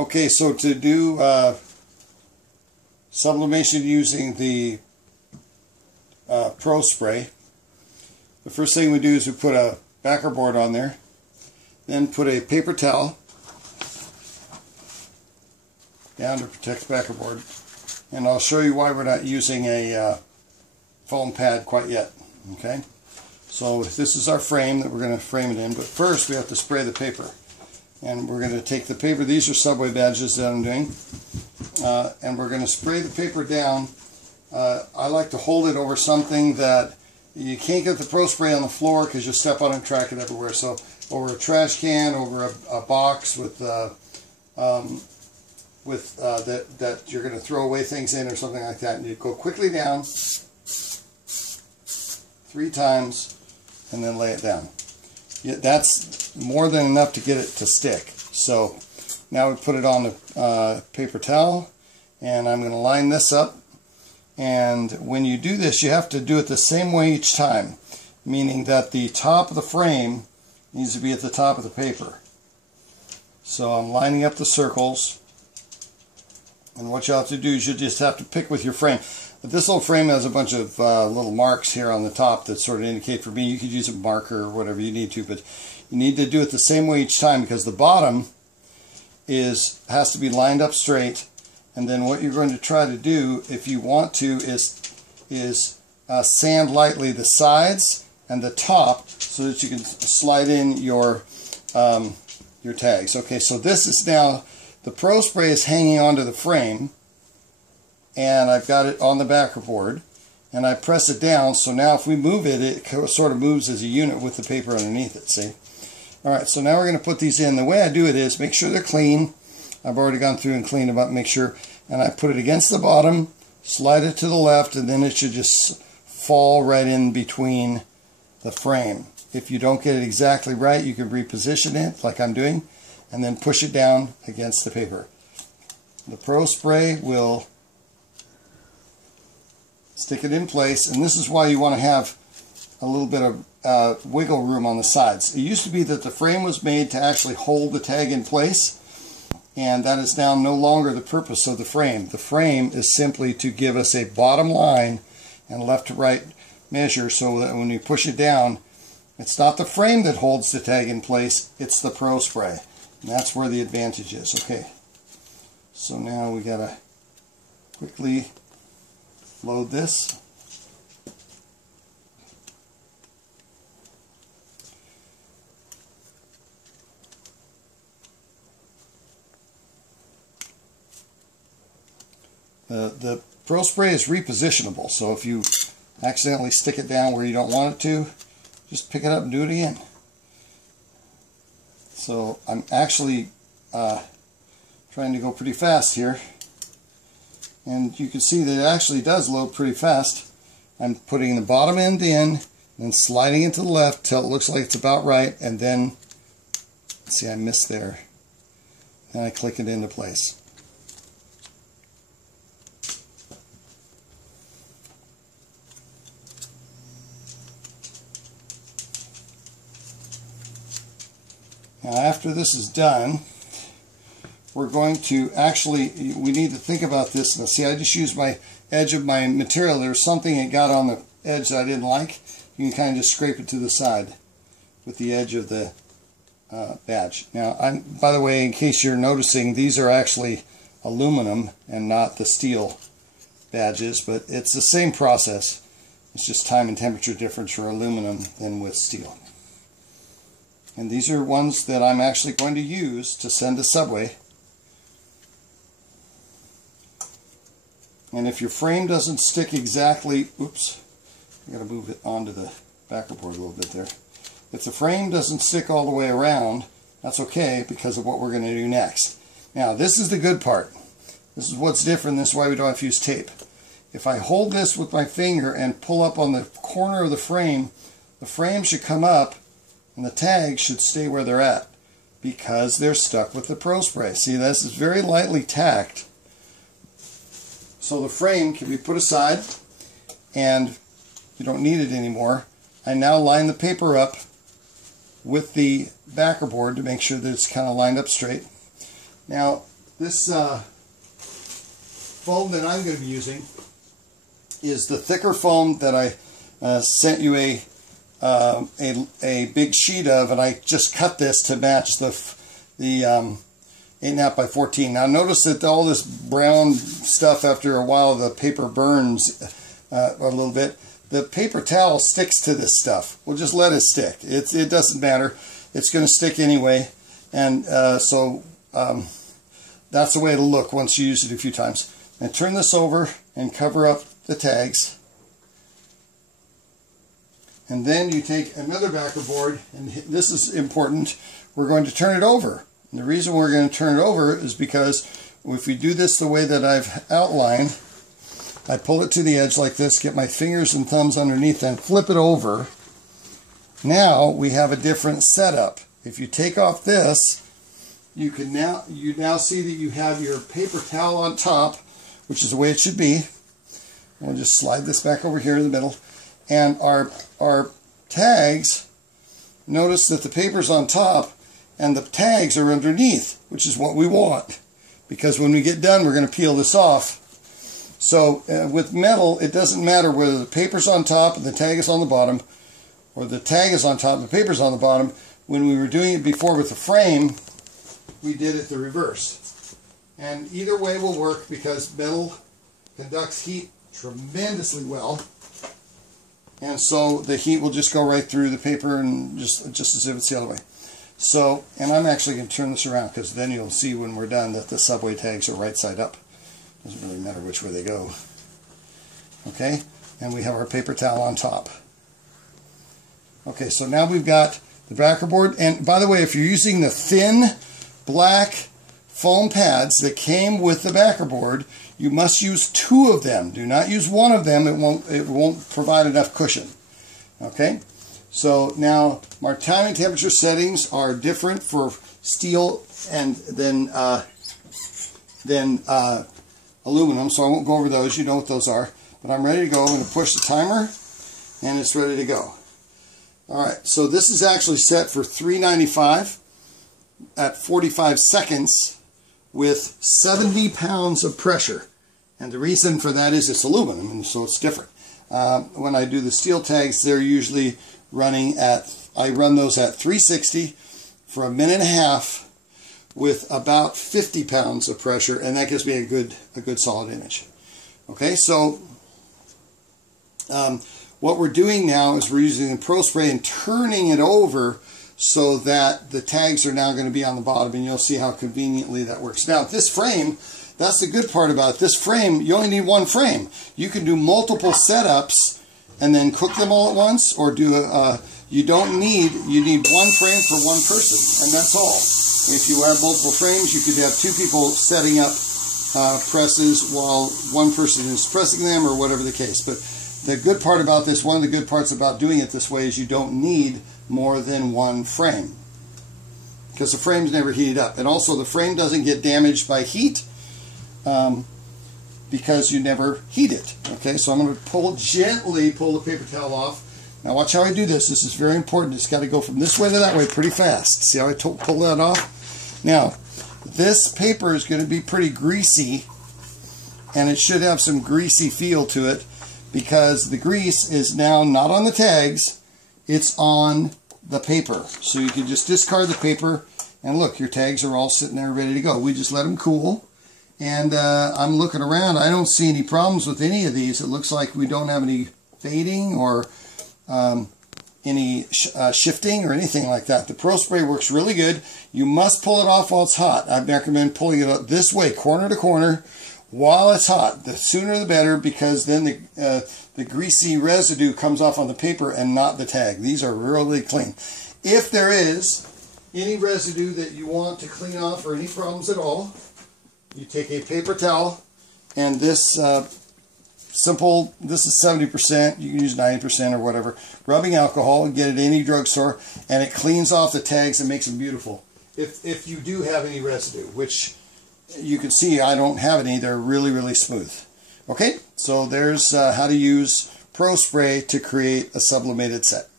Okay, so to do sublimation using the ProSpray, the first thing we do is we put a backer board on there, then put a paper towel down to protect the backer board, and I'll show you why we're not using a foam pad quite yet. Okay, so this is our frame that we're going to frame it in, but first we have to spray the paper. And we're going to take the paper, these are Subway badges that I'm doing, and we're going to spray the paper down. I like to hold it over something that you can't get the ProSpray on the floor because you'll step on it and track it everywhere. So over a trash can, over a box that you're going to throw away things in or something like that. And you go quickly down 3 times and then lay it down. Yeah, that's more than enough to get it to stick. So now we put it on the paper towel, and I'm going to line this up. And when you do this, you have to do it the same way each time, meaning that the top of the frame needs to be at the top of the paper. So I'm lining up the circles, and what you have to do is you just have to pick with your frame. But this little frame has a bunch of little marks here on the top that sort of indicate for me. You could use a marker or whatever you need to, but you need to do it the same way each time because the bottom has to be lined up straight. And then what you're going to try to do, if you want to, is sand lightly the sides and the top so that you can slide in your tags. Okay, so this is now, the ProSpray is hanging onto the frame, and I've got it on the backer board, and I press it down, so now if we move it, it sort of moves as a unit with the paper underneath it, see? Alright, so now we're going to put these in. The way I do it is make sure they're clean. I've already gone through and cleaned them up, make sure, and I put it against the bottom, slide it to the left, and then it should just fall right in between the frame. If you don't get it exactly right, you can reposition it, like I'm doing, and then push it down against the paper. The ProSpray will stick it in place, and this is why you want to have a little bit of wiggle room on the sides. It used to be that the frame was made to actually hold the tag in place, and that is now no longer the purpose of the frame. The frame is simply to give us a bottom line and left to right measure so that when you push it down, it's not the frame that holds the tag in place, it's the ProSpray. And that's where the advantage is. Okay, so now we gotta quickly load this. The ProSpray is repositionable, so if you accidentally stick it down where you don't want it to, just pick it up and do it again. So I'm actually trying to go pretty fast here, and you can see that it actually does load pretty fast. I'm putting the bottom end in and sliding it to the left till it looks like it's about right, and then see, I missed there, and I click it into place. Now after this is done, we're going to actually, we need to think about this. Now see, I just used my edge of my material. There's something that got on the edge that I didn't like. You can kind of just scrape it to the side with the edge of the badge. Now, by the way, in case you're noticing, these are actually aluminum and not the steel badges, but it's the same process. It's just time and temperature difference for aluminum than with steel. And these are ones that I'm actually going to use to send to Subway. And if your frame doesn't stick exactly, oops, I gotta move it onto the backer board a little bit there. If the frame doesn't stick all the way around, that's okay because of what we're going to do next. Now, this is the good part. This is what's different. This is why we don't have to use tape. If I hold this with my finger and pull up on the corner of the frame should come up and the tags should stay where they're at because they're stuck with the ProSpray. See, this is very lightly tacked. So the frame can be put aside and you don't need it anymore. I now line the paper up with the backer board to make sure that it's kind of lined up straight. Now, this foam that I'm going to be using is the thicker foam that I sent you a big sheet of, and I just cut this to match the 8.5 by 14. Now notice that all this brown stuff, after a while the paper burns a little bit. The paper towel sticks to this stuff. We'll just let it stick. It doesn't matter. It's going to stick anyway, and that's the way it'll look once you use it a few times. And turn this over and cover up the tags. And then you take another backer board, and this is important, we're going to turn it over. And the reason we're going to turn it over is because if we do this the way that I've outlined, I pull it to the edge like this, get my fingers and thumbs underneath, and flip it over. Now we have a different setup. If you take off this, you now see that you have your paper towel on top, which is the way it should be. We'll just slide this back over here in the middle. And our tags, notice that the paper's on top and the tags are underneath, which is what we want. Because when we get done, we're going to peel this off. So with metal, it doesn't matter whether the paper's on top and the tag is on the bottom, or the tag is on top and the paper's on the bottom. When we were doing it before with the frame, we did it the reverse. And either way will work because metal conducts heat tremendously well. And so the heat will just go right through the paper, and just as if it's the other way. So, and I'm actually going to turn this around because then you'll see when we're done that the subway tags are right side up. Doesn't really matter which way they go. Okay, and we have our paper towel on top. Okay, so now we've got the backer board. And by the way, if you're using the thin black foam pads that came with the backer board, you must use 2 of them. Do not use 1 of them. It won't provide enough cushion. Okay, so now our time and temperature settings are different for steel and then aluminum, so I won't go over those. You know what those are. But I'm ready to go. I'm going to push the timer, and it's ready to go. Alright, so this is actually set for 395 at 45 seconds with 70 pounds of pressure. And the reason for that is it's aluminum, and so it's different. When I do the steel tags, they're usually running at, I run those at 360 for a minute and a half with about 50 pounds of pressure, and that gives me a good solid image. Okay, so what we're doing now is we're using the ProSpray and turning it over so that the tags are now going to be on the bottom, and you'll see how conveniently that works. Now, this frame, that's the good part about it. This frame, you only need 1 frame. You can do multiple setups and then cook them all at once, or do you need 1 frame for 1 person, and that's all. If you have multiple frames, you could have 2 people setting up presses while 1 person is pressing them, or whatever the case. But the good part about this, one of the good parts about doing it this way, is you don't need more than 1 frame, because the frame's never heated up. And also the frame doesn't get damaged by heat because you never heat it. Okay, so I'm going to gently pull the paper towel off. Now watch how I do this. This is very important. It's got to go from this way to that way pretty fast. See how I pull that off? Now, this paper is going to be pretty greasy, and it should have some greasy feel to it, because the grease is now not on the tags, it's on the paper. So you can just discard the paper, and look, your tags are all sitting there ready to go. We just let them cool, and I'm looking around. I don't see any problems with any of these. It looks like we don't have any fading or any shifting or anything like that. The ProSpray works really good. You must pull it off while it's hot. I recommend pulling it up this way, corner to corner, while it's hot. The sooner the better, because then the greasy residue comes off on the paper and not the tag. These are really clean. If there is any residue that you want to clean off or any problems at all, you take a paper towel, and this this is 70%, you can use 90% or whatever, rubbing alcohol, and get it at any drugstore, and it cleans off the tags and makes them beautiful. If you do have any residue, which you can see I don't have any, they're really, really smooth. Okay, so there's how to use ProSpray to create a sublimated set.